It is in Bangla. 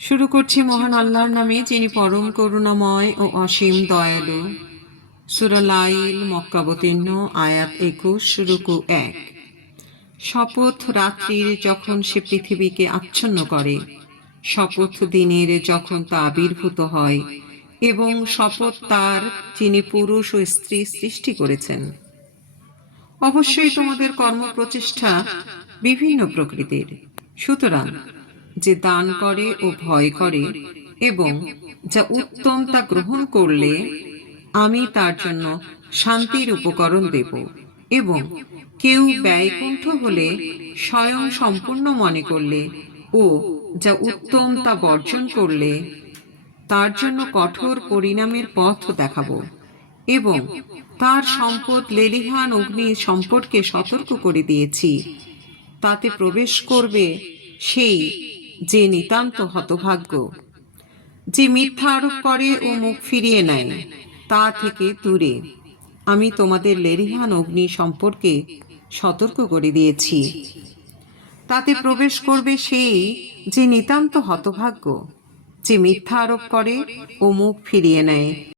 শুরু করছি মহান আল্লাহর নামে, যিনি পরম করুণাময় ও অসীম দয়ালু। সূরা লাইল, মক্কাবতীর্ণ, আয়াত 21, রুকু 1। শপথ রাত্রির যখন সে পৃথিবীকে আচ্ছন্ন করে, শপথ দিনের যখন তা আবির্ভূত হয়, এবং শপথ তার যিনি পুরুষ ও স্ত্রী সৃষ্টি করেছেন। অবশ্যই তোমাদের কর্মপ্রচেষ্টা বিভিন্ন প্রকৃতির। সুতরাং যে দান করে ও ভয় করে এবং যা উত্তম তা গ্রহণ করলে আমি তার জন্য শান্তির উপকরণ দেব, এবং কেউ ব্যয়কুণ্ঠ হলে স্বয়ং সম্পূর্ণ মনে করলে ও যা উত্তম তা বর্জন করলে তার জন্য কঠোর পরিণামের পথ দেখাবো, এবং তার সম্পদ লেলিহান অগ্নি সম্পর্কে সতর্ক করে দিয়েছি। তাতে প্রবেশ করবে সেই যে নিতান্ত হতভাগ্য, যে মিথ্যা আরোপ করে ও মুখ ফিরিয়ে নেয় তা থেকে দূরে। আমি তোমাদের লেলিহান অগ্নি সম্পর্কে সতর্ক করে দিয়েছি। তাতে প্রবেশ করবে সেই যে নিতান্ত হতভাগ্য, যে মিথ্যা আরোপ করে ও মুখ ফিরিয়ে নেয়।